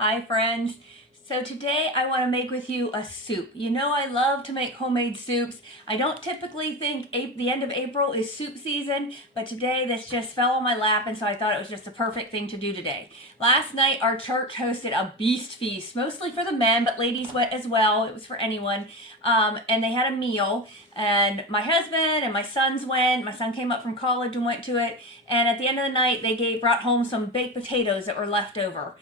Hi friends. So today I want to make with you a soup. You know I love to make homemade soups. I don't typically think the end of April is soup season, but today this just fell on my lap and so I thought it was just the perfect thing to do today. Last night our church hosted a beast feast, mostly for the men, but ladies went as well. It was for anyone. And they had a meal and my husband and my sons went. My son came up from college and went to it. And at the end of the night they brought home some baked potatoes that were left over.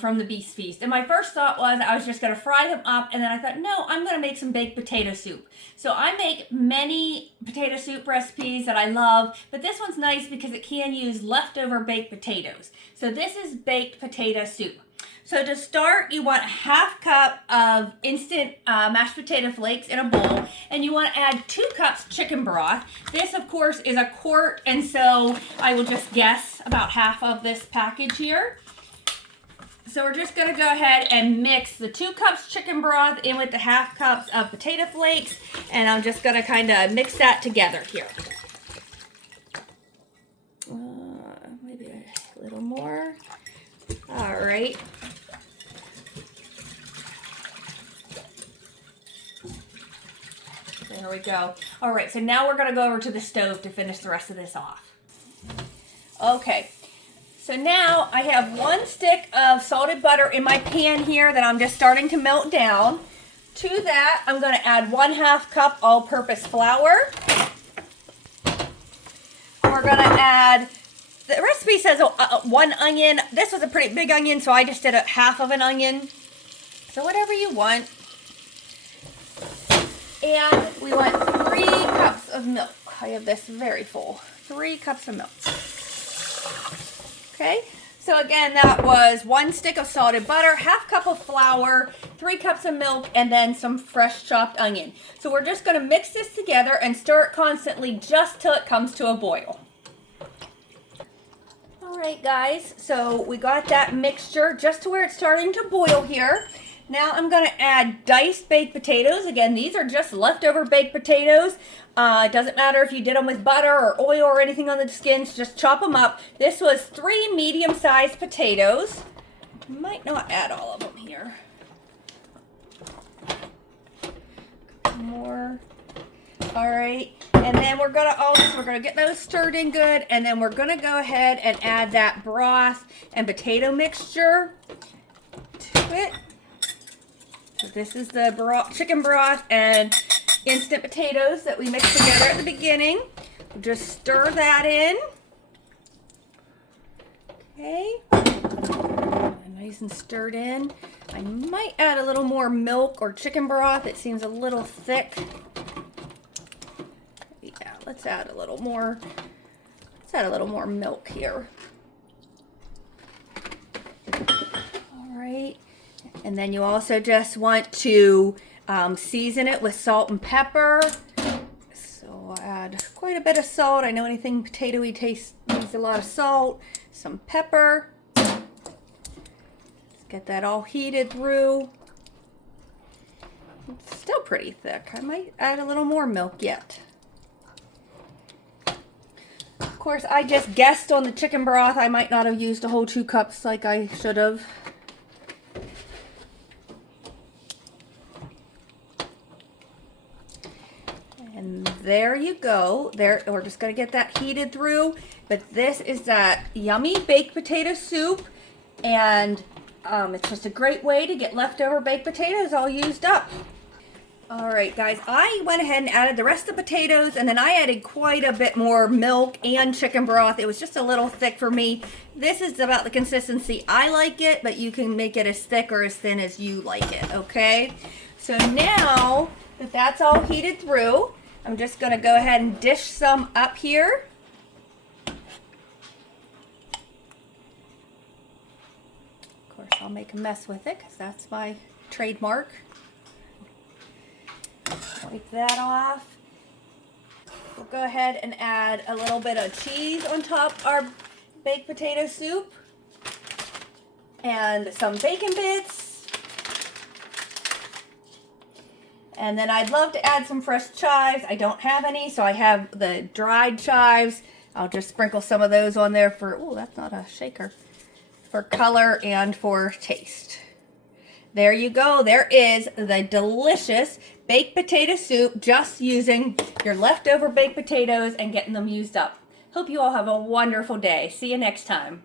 From the beast feast. And my first thought was I was just going to fry them up, and then I thought, no, I'm going to make some baked potato soup. So I make many potato soup recipes that I love, but this one's nice because it can use leftover baked potatoes. So this is baked potato soup. So to start, you want a half cup of instant mashed potato flakes in a bowl, and you want to add 2 cups chicken broth. This, of course, is a quart, and so I will just guess about half of this package here. So we're just going to go ahead and mix the 2 cups chicken broth in with the half cups of potato flakes, and I'm just going to kind of mix that together here. Maybe a little more. All right. There we go. All right, so now we're going to go over to the stove to finish the rest of this off. Okay. So now I have 1 stick of salted butter in my pan here that I'm just starting to melt down. To that, I'm going to add 1/2 cup all-purpose flour. We're going to add, the recipe says 1 onion. This was a pretty big onion, so I just did a half of an onion. So whatever you want. And we want 3 cups of milk. I have this very full. 3 cups of milk. Okay, so again, that was 1 stick of salted butter, 1/2 cup of flour, 3 cups of milk, and then some fresh chopped onion. So we're just going to mix this together and stir it constantly just till it comes to a boil. All right, guys, so we got that mixture just to where it's starting to boil here. Now I'm going to add diced baked potatoes. Again, these are just leftover baked potatoes. It doesn't matter if you did them with butter or oil or anything on the skins, just chop them up. This was 3 medium-sized potatoes. Might not add all of them here. More. All right, and then we're gonna get those stirred in good, and then we're gonna go ahead and add that broth and potato mixture to it. So this is the chicken broth and instant potatoes that we mixed together at the beginning. We'll just stir that in. Okay. Nice and stirred in. I might add a little more milk or chicken broth. It seems a little thick. Yeah, let's add a little more. Let's add a little more milk here. All right. And then you also just want to season it with salt and pepper. So I'll add quite a bit of salt. I know anything potato-y needs a lot of salt. Some pepper. Let's get that all heated through. It's still pretty thick. I might add a little more milk yet. Of course, I just guessed on the chicken broth. I might not have used a whole 2 cups like I should have. And there you go. There, we're just going to get that heated through. But this is that yummy baked potato soup. And it's just a great way to get leftover baked potatoes all used up. All right, guys, I went ahead and added the rest of the potatoes, and then I added quite a bit more milk and chicken broth. It was just a little thick for me. This is about the consistency I like it, but you can make it as thick or as thin as you like it, okay? So now that that's all heated through, I'm just going to go ahead and dish some up here. Of course, I'll make a mess with it because that's my trademark. Wipe that off. We'll go ahead and add a little bit of cheese on top of our baked potato soup. And some bacon bits. And then I'd love to add some fresh chives. I don't have any, so I have the dried chives. I'll just sprinkle some of those on there for, oh, that's not a shaker. for color and for taste. There you go. There is the delicious baked potato soup, just using your leftover baked potatoes and getting them used up. Hope you all have a wonderful day. See you next time.